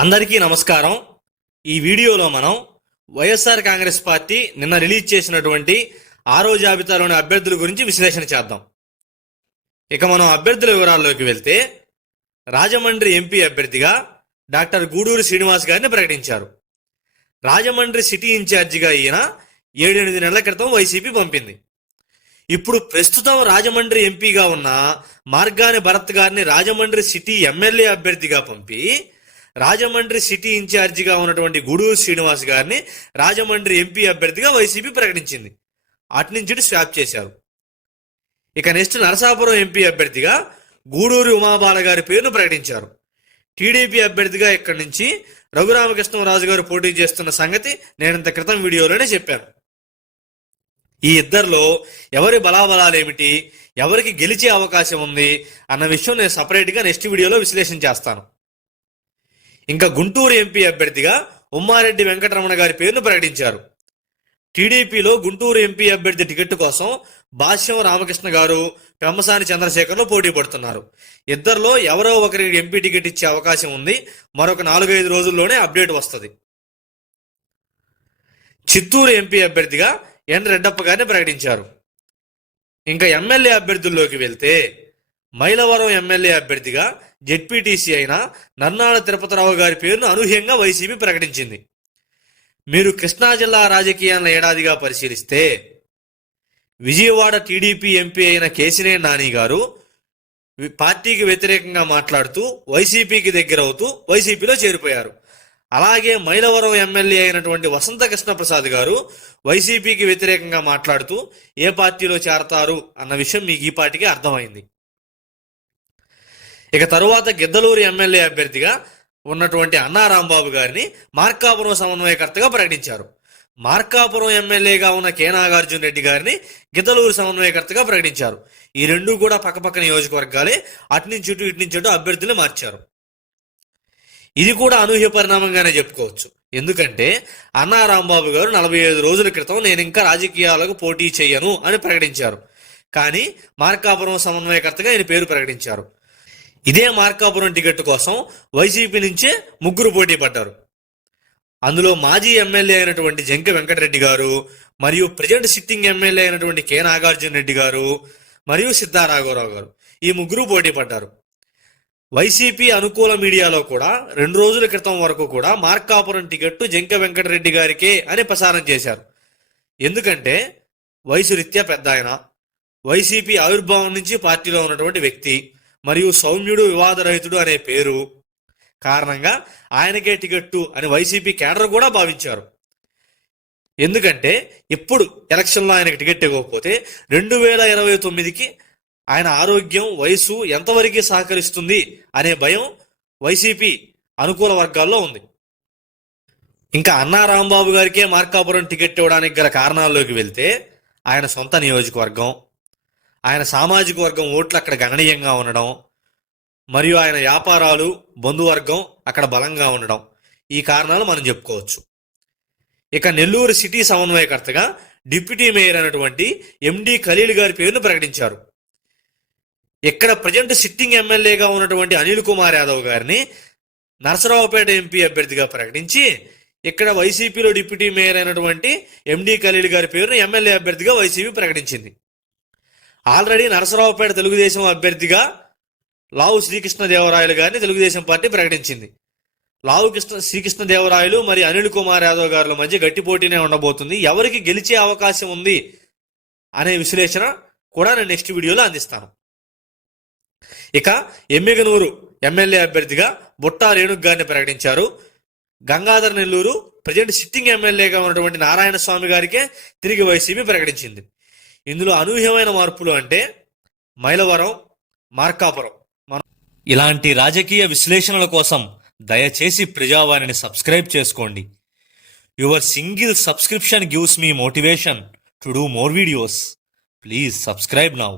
అందరికీ నమస్కారం. ఈ వీడియోలో మనం వైఎస్ఆర్ కాంగ్రెస్ పార్టీ నిన్న రిలీజ్ చేసినటువంటి ఆరో జాబితాలోని అభ్యర్థుల గురించి విశ్లేషణ చేద్దాం. ఇక మనం అభ్యర్థుల వివరాల్లోకి వెళ్తే రాజమండ్రి ఎంపీ అభ్యర్థిగా డాక్టర్ గూడూరు శ్రీనివాస్ గారిని ప్రకటించారు. రాజమండ్రి సిటీ ఇన్ఛార్జిగా ఈయన ఏడెనిమిది నెలల క్రితం వైసీపీ పంపింది. ఇప్పుడు ప్రస్తుతం రాజమండ్రి ఎంపీగా ఉన్న మార్గాని భరత్ గారిని రాజమండ్రి సిటీ ఎమ్మెల్యే అభ్యర్థిగా పంపి రాజమండ్రి సిటీ ఇన్ఛార్జిగా ఉన్నటువంటి గూడూరు శ్రీనివాస్ గారిని రాజమండ్రి ఎంపీ అభ్యర్థిగా వైసీపీ ప్రకటించింది. అట్నుంచి ఇటు స్వాప్ చేశారు. ఇక నెక్స్ట్ నరసాపురం ఎంపీ అభ్యర్థిగా గూడూరు ఉమాబాల గారి పేరును ప్రకటించారు. టీడీపీ అభ్యర్థిగా ఇక్కడి నుంచి రఘురామకృష్ణరాజు గారు పోటీ చేస్తున్న సంగతి నేనంత క్రితం వీడియోలోనే చెప్పాను. ఈ ఇద్దరిలో ఎవరి బలాబలాలు ఏమిటి ఎవరికి గెలిచే అవకాశం ఉంది అన్న విషయం నేను సపరేట్గా నెక్స్ట్ వీడియోలో విశ్లేషణ చేస్తాను. ఇంకా గుంటూరు ఎంపీ అభ్యర్థిగా ఉమ్మారెడ్డి వెంకటరమణ గారి పేరును ప్రకటించారు. టీడీపీలో గుంటూరు ఎంపీ అభ్యర్థి టికెట్ కోసం భాష్యం రామకృష్ణ గారు పెమ్మసాని చంద్రశేఖర్లు పోటీ పడుతున్నారు. ఇద్దరిలో ఎవరో ఒకరికి ఎంపీ టికెట్ ఇచ్చే అవకాశం ఉంది. మరొక నాలుగైదు రోజుల్లోనే అప్డేట్ వస్తుంది. చిత్తూరు ఎంపీ అభ్యర్థిగా ఎన్ రెడ్డప్ప గారిని ప్రకటించారు. ఇంకా ఎమ్మెల్యే అభ్యర్థుల్లోకి వెళ్తే మైలవరం ఎమ్మెల్యే అభ్యర్థిగా జెడ్పీటీసీ అయిన నన్నాళ తిరుపతిరావు గారి పేరును అనూహ్యంగా వైసీపీ ప్రకటించింది. మీరు కృష్ణా జిల్లా రాజకీయాలను ఏడాదిగా పరిశీలిస్తే విజయవాడ టీడీపీ ఎంపీ అయిన కేసినేని నాని గారు పార్టీకి వ్యతిరేకంగా మాట్లాడుతూ వైసీపీకి దగ్గర అవుతూ వైసీపీలో చేరిపోయారు. అలాగే మైలవరం ఎమ్మెల్యే అయినటువంటి వసంత కృష్ణ ప్రసాద్ గారు వైసీపీకి వ్యతిరేకంగా మాట్లాడుతూ ఏ పార్టీలో చేరతారు అన్న విషయం మీకు ఈ పార్టీకి అర్థమైంది. ఇక తరువాత గిద్దలూరు ఎమ్మెల్యే అభ్యర్థిగా ఉన్నటువంటి అన్నారాంబాబు గారిని మార్కాపురం సమన్వయకర్తగా ప్రకటించారు. మార్కాపురం ఎమ్మెల్యేగా ఉన్న కె నాగార్జున రెడ్డి గారిని గిద్దలూరు సమన్వయకర్తగా ప్రకటించారు. ఈ రెండు కూడా పక్కపక్క నియోజకవర్గాలే అటు ఇటు ఇటు నుంచి అభ్యర్థులు మార్చారు. ఇది కూడా అనూహ్య పరిణామంగానే చెప్పుకోవచ్చు. ఎందుకంటే అన్నా రాంబాబు గారు నలభై ఐదు రోజుల క్రితం నేను ఇంకా రాజకీయాలకు పోటీ చేయను అని ప్రకటించారు. కానీ మార్కాపురం సమన్వయకర్తగా ఆయన పేరు ప్రకటించారు. ఇదే మార్కాపురం టికెట్ కోసం వైసీపీ నుంచే ముగ్గురు పోటీ పడ్డారు. అందులో మాజీ ఎమ్మెల్యే అయినటువంటి జంక వెంకటరెడ్డి గారు మరియు ప్రజెంట్ సిట్టింగ్ ఎమ్మెల్యే అయినటువంటి కె నాగార్జున రెడ్డి గారు మరియు సిద్ధారాఘవరావు గారు ఈ ముగ్గురు పోటీ పడ్డారు. వైసీపీ అనుకూల మీడియాలో కూడా రెండు రోజుల క్రితం వరకు కూడా మార్కాపురం టికెట్ జంక వెంకటరెడ్డి గారికే అని ప్రసారం చేశారు. ఎందుకంటే వయసు రీత్యా పెద్ద ఆయన వైసీపీ ఆవిర్భావం నుంచి పార్టీలో ఉన్నటువంటి వ్యక్తి మరియు సౌమ్యుడు వివాదరహితుడు అనే పేరు కారణంగా ఆయనకే టికెట్టు అని వైసీపీ కేడర్ కూడా భావించారు. ఎందుకంటే ఇప్పుడు ఎలక్షన్లో ఆయనకి టికెట్ ఇవ్వకపోతే రెండు వేల ఇరవై తొమ్మిదికి ఆయన ఆరోగ్యం వయసు ఎంతవరకు సహకరిస్తుంది అనే భయం వైసీపీ అనుకూల వర్గాల్లో ఉంది. ఇంకా అన్నా రాంబాబు గారికే మార్కాపురం టికెట్ ఇవ్వడానికి గల కారణాల్లోకి వెళ్తే ఆయన సొంత నియోజకవర్గం ఆయన సామాజిక వర్గం ఓట్లు అక్కడ గణనీయంగా ఉండడం మరియు ఆయన వ్యాపారాలు బంధువర్గం అక్కడ బలంగా ఉండడం. ఈ కారణాలు మనం చెప్పుకోవచ్చు. ఇక నెల్లూరు సిటీ సమన్వయకర్తగా డిప్యూటీ మేయర్ అయినటువంటి ఎండి ఖలీల్ గారి పేరును ప్రకటించారు. ఇక్కడ ప్రజెంట్ సిట్టింగ్ ఎమ్మెల్యేగా ఉన్నటువంటి అనిల్ కుమార్ యాదవ్ గారిని నరసరావుపేట ఎంపీ అభ్యర్థిగా ప్రకటించి ఇక్కడ వైసీపీలో డిప్యూటీ మేయర్ అయినటువంటి ఎండి ఖలీల్ గారి పేరును ఎమ్మెల్యే అభ్యర్థిగా వైసీపీ ప్రకటించింది. ఆల్రెడీ నరసరావుపేట తెలుగుదేశం అభ్యర్థిగా లావు శ్రీకృష్ణదేవరాయలు గారిని తెలుగుదేశం పార్టీ ప్రకటించింది. లావు కృష్ణ శ్రీకృష్ణదేవరాయలు మరి అనిల్ కుమార్ యాదవ్ గారుల మధ్య గట్టి పోటీనే ఉండబోతుంది. ఎవరికి గెలిచే అవకాశం ఉంది అనే విశ్లేషణ కూడా నేను నెక్స్ట్ వీడియోలో అందిస్తాను. ఇక ఎమ్మిగనూరు ఎమ్మెల్యే అభ్యర్థిగా బుట్టా రేణుక్ గారిని ప్రకటించారు. గంగాధర్ నెల్లూరు ప్రజెంట్ సిట్టింగ్ ఎమ్మెల్యేగా ఉన్నటువంటి నారాయణ స్వామి గారికే తిరిగి వైసీపీ ప్రకటించింది. ఇందులో అనూహ్యమైన మార్పులు అంటే మైలవరం మార్కాపురం. మనం ఇలాంటి రాజకీయ విశ్లేషణల కోసం దయచేసి ప్రజావాణిని సబ్స్క్రైబ్ చేసుకోండి. Your single subscription gives me motivation to do more videos. Please subscribe now.